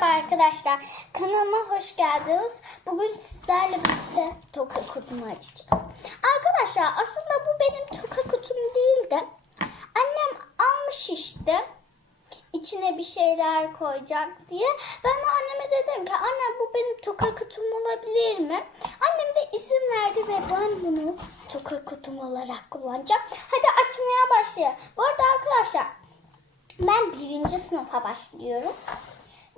Merhaba arkadaşlar. Kanalıma hoş geldiniz. Bugün sizlerle birlikte toka kutumu açacağız. Arkadaşlar aslında bu benim toka kutum değil de annem almış işte içine bir şeyler koyacak diye. Ben anneme dedim ki anne bu benim toka kutum olabilir mi? Annem de izin verdi ve ben bunu toka kutum olarak kullanacağım. Hadi açmaya başlayalım. Bu arada arkadaşlar ben birinci sınıfa başlıyorum.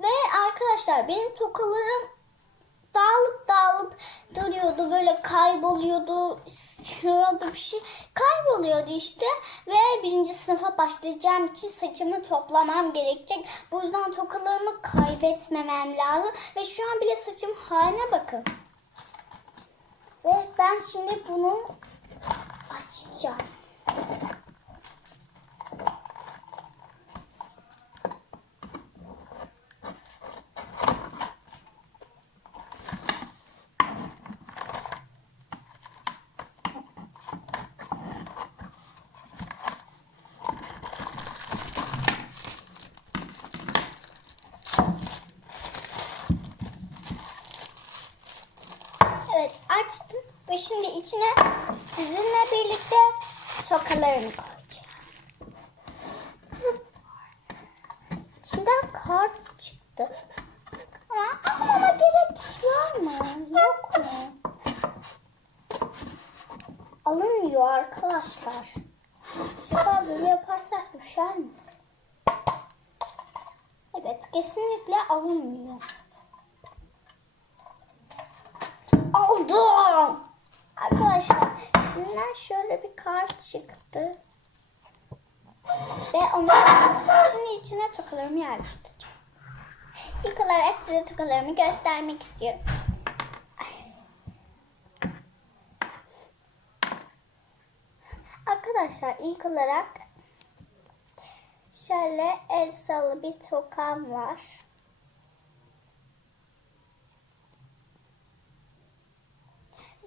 Ve arkadaşlar benim tokalarım dağılıp dağılıp duruyordu. Böyle kayboluyordu. Sürüyordu bir şey. Kayboluyordu işte. Ve birinci sınıfa başlayacağım için saçımı toplamam gerekecek. Bu yüzden tokalarımı kaybetmemem lazım. Ve şu an bile saçım haline bakın. Ve ben şimdi bunu açacağım. Evet açtım ve şimdi içine sizinle birlikte sokalarını koyacağım. İçinden kart çıktı. Ama almama gerek var mı? Yok mu? Alınmıyor arkadaşlar. Acaba yaparsak düşer mi? Evet kesinlikle alınmıyor. Aldım. Arkadaşlar içinden şöyle bir kart çıktı. Ve onu şimdi içine tokalarımı yerleştireceğim. İlk olarak size tokalarımı göstermek istiyorum. Arkadaşlar ilk olarak şöyle el salı bir tokam var.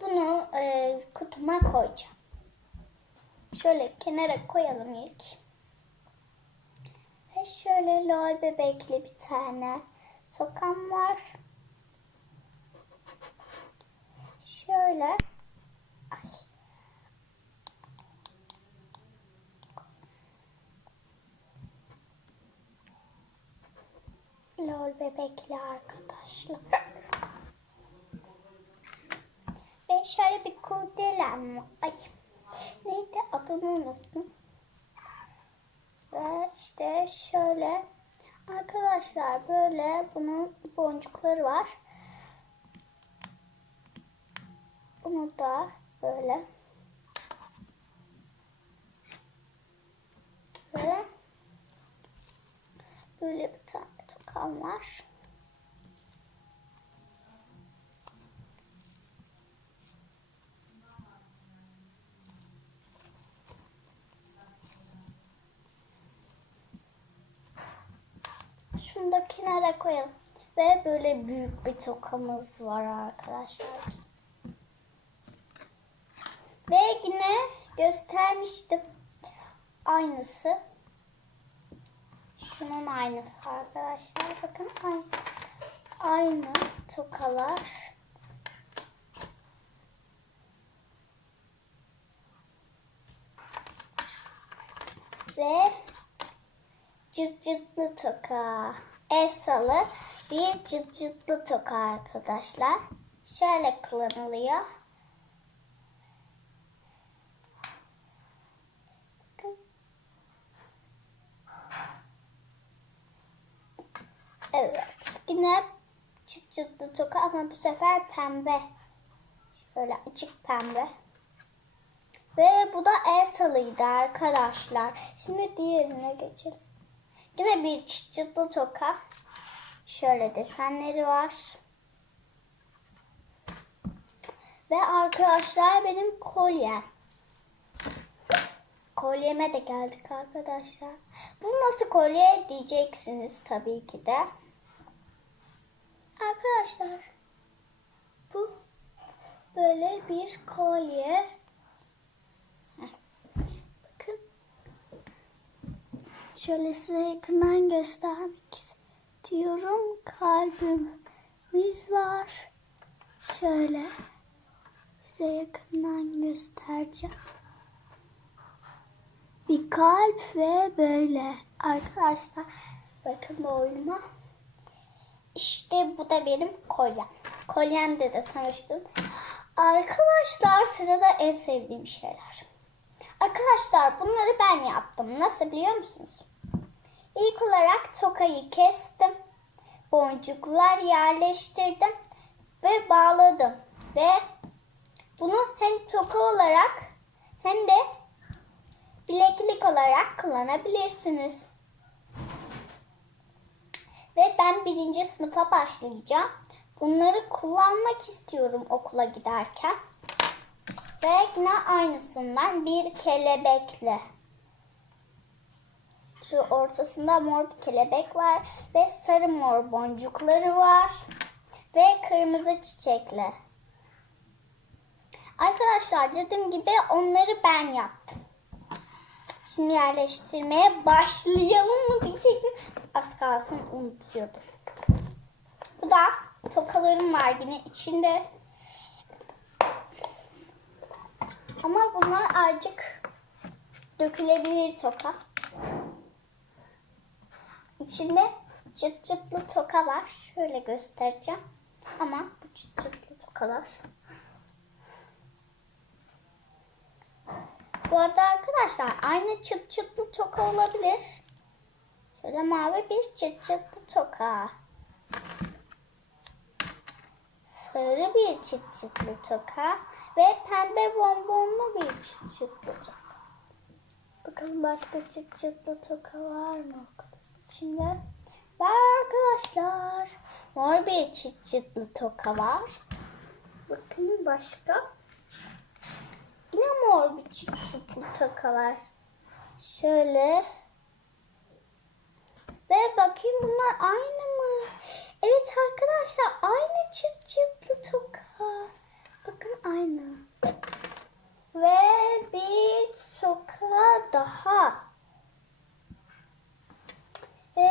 Bunu e, kutuma koyacağım. Şöyle kenara koyalım ilk. Ve şöyle lol bebekli bir tane sokam var. Şöyle. Ay. Lol bebekli arkadaşlar. Ve şöyle bir kurdelem var. Ay. Neydi adını unuttum. Ve işte şöyle arkadaşlar böyle bunun boncukları var. Bunu da böyle ve böyle bir tane tokam var. Şunu da kenara koyalım. Ve böyle büyük bir tokamız var arkadaşlar. Ve yine göstermiştim. Aynısı. Şunun aynısı arkadaşlar. Bakın aynı. Aynı tokalar. Ve cırt cırtlı toka. El salı bir cırt cırtlı toka arkadaşlar. Şöyle kullanılıyor. Evet. Yine çıt çıtlı toka ama bu sefer pembe. Şöyle açık pembe. Ve bu da el salıydı arkadaşlar. Şimdi diğerine geçelim. Yine bir çıt çıtlı toka. Şöyle desenleri var. Ve arkadaşlar benim kolyem. Kolyeme de geldik arkadaşlar. Bu nasıl kolye diyeceksiniz tabii ki de. Arkadaşlar bu böyle bir kolye. Heh. Bakın. Şöyle size yakından göstermek istiyorum. Kalbimiz var. Şöyle size yakından göstereceğim. Bir kalp ve böyle. Arkadaşlar bakın bu oyunuma. İşte bu da benim kolyem. Kolyemde de tanıştım. Arkadaşlar sırada en sevdiğim şeyler. Arkadaşlar bunları ben yaptım. Nasıl biliyor musunuz? İlk olarak tokayı kestim. Boncuklar yerleştirdim ve bağladım. Ve bunu hem toka olarak hem de bileklik olarak kullanabilirsiniz. Ve ben birinci sınıfa başlayacağım. Bunları kullanmak istiyorum okula giderken. Ve yine aynısından bir kelebekle. Şu ortasında mor bir kelebek var ve sarı mor boncukları var ve kırmızı çiçekli. Arkadaşlar dediğim gibi onları ben yaptım. Şimdi yerleştirmeye başlayalım mı diyecektim. Az kalsın unutuyordum. Bu da tokalarım var yine içinde. Ama bunlar azıcık dökülebilir toka. İçinde çıt çıtlı toka var. Şöyle göstereceğim. Ama bu çıt çıtlı tokalar. Bu arada arkadaşlar aynı çıt çıtlı toka olabilir. Şöyle mavi bir çıt çıtlı toka. Sarı bir çıt çıtlı toka ve pembe bonbonlu bir çıt çıtlı toka. Bakalım başka çıt çıtlı toka var mı içinde? Var arkadaşlar. Mor bir çıt çıtlı toka var. Bakayım başka. Yine mor bir çıt çıtlı toka var. Şöyle. Ve bakayım bunlar aynı mı? Evet arkadaşlar aynı çıt çıtlı toka. Bakın aynı. Ve bir toka daha. Ve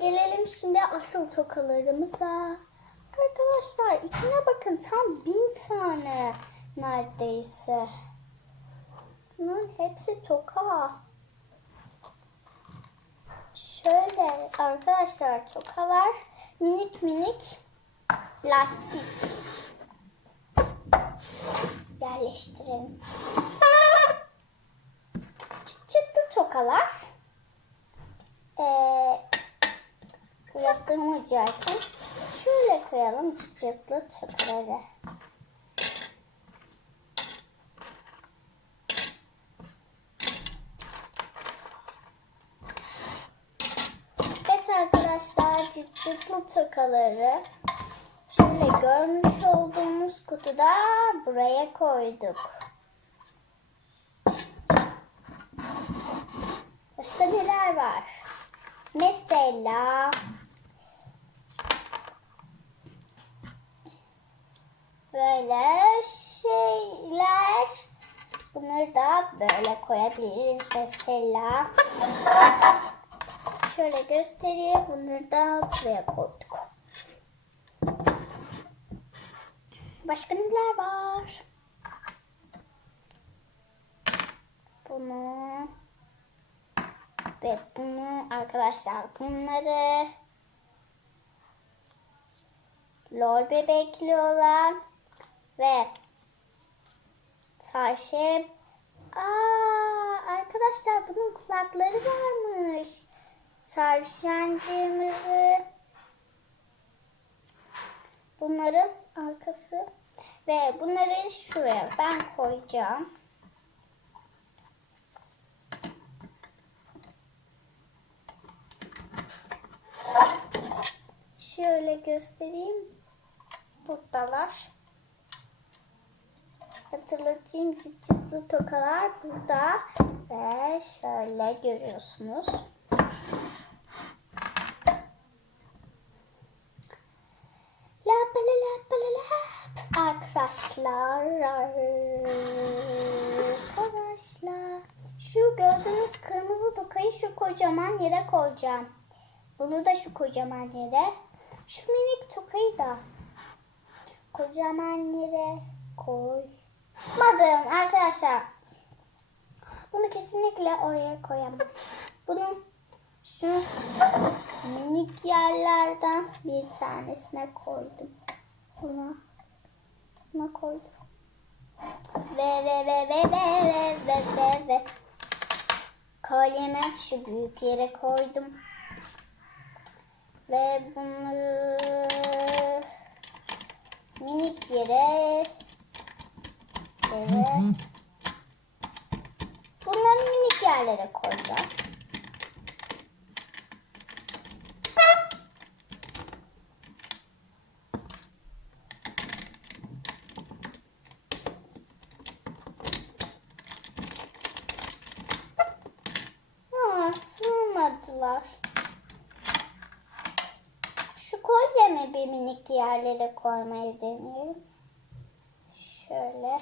gelelim şimdi asıl tokalarımıza. Arkadaşlar içine bakın tam bin tane neredeyse. Bunların hepsi toka. Şöyle arkadaşlar tokalar minik minik lastik yerleştirelim. Çıt çıtlı tokalar ee, yastırmayacağı için şöyle koyalım çıtlı tokaları. Evet arkadaşlar çıt çıtlı tokaları şöyle görmüş olduğumuz kutuda buraya koyduk. Başka neler var? Mesela böyle şeyler. Bunları da böyle koyabiliriz mesela. Şöyle göstereyim. Bunları da buraya koyduk. Başka neler var? Bunu ve bunu arkadaşlar bunları lol bebekli olan ve taşı Aa, arkadaşlar bunun kulakları varmış. Tavşancığımızı bunların arkası ve bunları şuraya ben koyacağım. Şöyle göstereyim. Buradalar. Hatırlatayım çıt çıtlı tokalar burada. Ve şöyle görüyorsunuz. Lap la lap la lap. Arkadaşlar. Arkadaşlar. Şu gördüğünüz kırmızı tokayı şu kocaman yere koyacağım. Bunu da şu kocaman yere. Şu minik tokayı da kocaman yere koymadım arkadaşlar. Bunu kesinlikle oraya koyamam. Bunu şu minik yerlerden bir tanesine koydum. Buna, buna koydum. Ve ve ve ve ve ve ve ve ve kolyemi şu büyük yere koydum. Ve bunları minik yere ve bunları minik yerlere koyacağım. Aa, sığmadılar. Şu kolyemi bir minik yerlere koymayı deniyorum. Şöyle.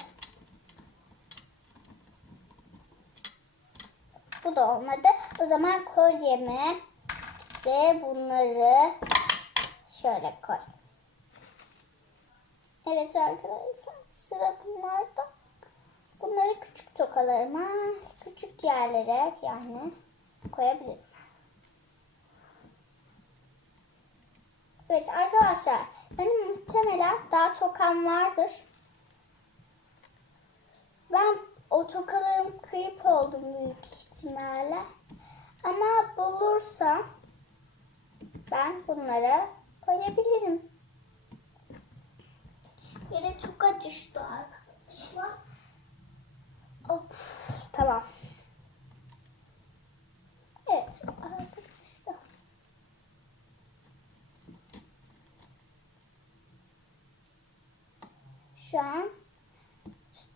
Bu da olmadı. O zaman kolyemi ve bunları şöyle koy. Evet arkadaşlar sıra bunlarda. Bunları küçük tokalarıma, küçük yerlere yani koyabilirim. Evet arkadaşlar benim muhtemelen daha tokam vardır. Ben o tokalarım kayıp oldum büyük ihtimalle. Ama bulursam ben bunlara koyabilirim. Yere toka düştü arkadaşlar. Hop, tamam. Evet arkadaşlar. Şu an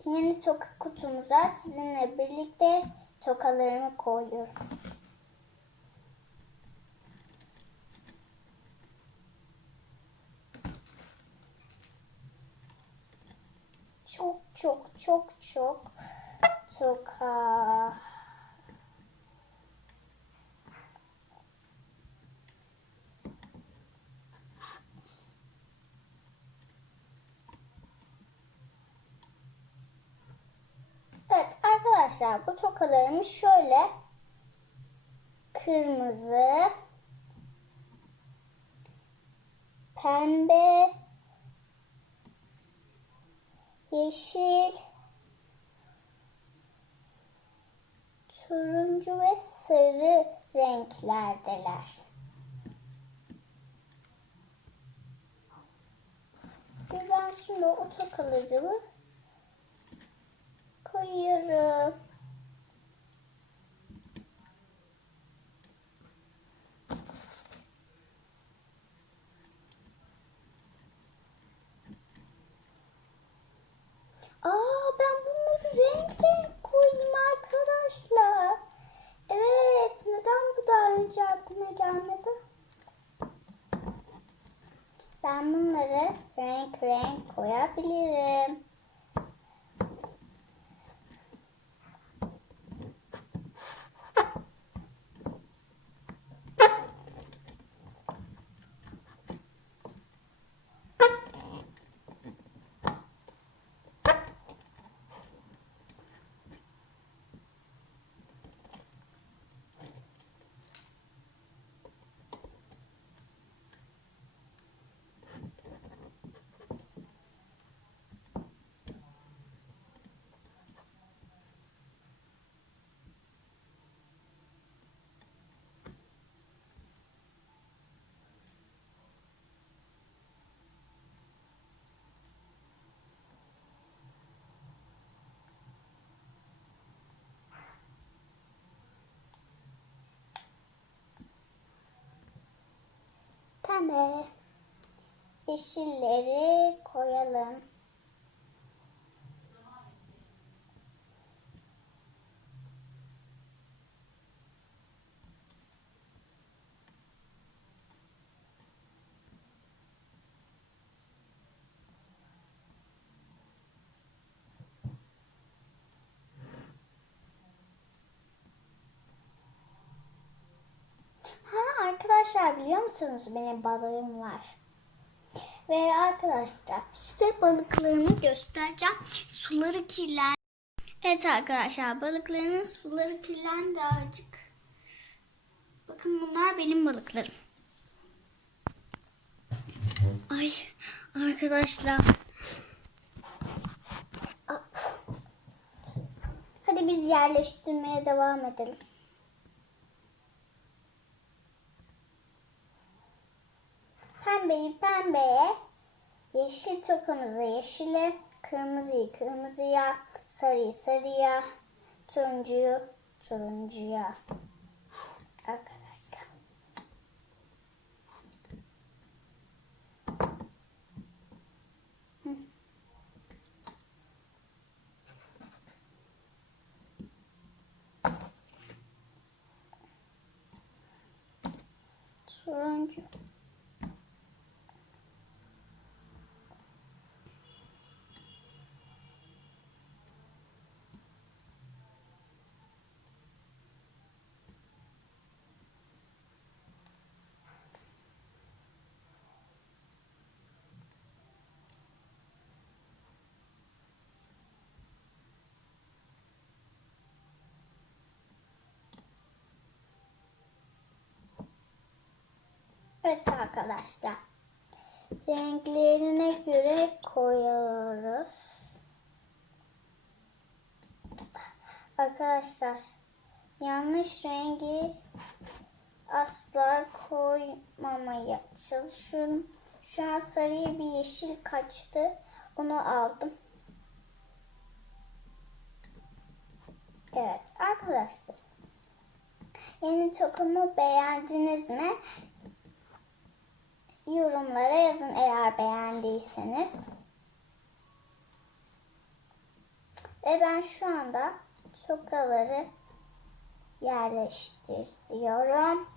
yeni toka kutumuza sizinle birlikte tokalarımı koyuyorum. Çok çok çok çok toka. Evet arkadaşlar bu tokalarımı şöyle kırmızı, pembe, yeşil, turuncu ve sarı renklerdeler. Ve ben şimdi o tokalarımı koyuyorum. Aa ben bunları renk renk koyayım arkadaşlar. Evet neden bu daha önce aklıma gelmedi? Ben bunları renk renk koyabilirim. Pembe. Yeşilleri koyalım. Biliyor musunuz? Benim balığım var. Ve arkadaşlar size balıklarımı göstereceğim. Suları kirlen. Evet arkadaşlar balıklarının suları kirlendi azıcık. Bakın bunlar benim balıklarım. Ay arkadaşlar. Hadi biz yerleştirmeye devam edelim. Pembeyi pembeye, yeşil tokamızı yeşile, kırmızıyı kırmızıya, sarıyı sarıya, turuncuyu turuncuya. Arkadaşlar. Turuncu. Evet arkadaşlar. Renklerine göre koyuyoruz. Arkadaşlar yanlış rengi asla koymamaya çalışıyorum. Şu an sarıya bir yeşil kaçtı. Onu aldım. Evet arkadaşlar. Yeni tokumu beğendiniz mi? Yorumlara yazın eğer beğendiyseniz. Ve ben şu anda tokaları yerleştiriyorum.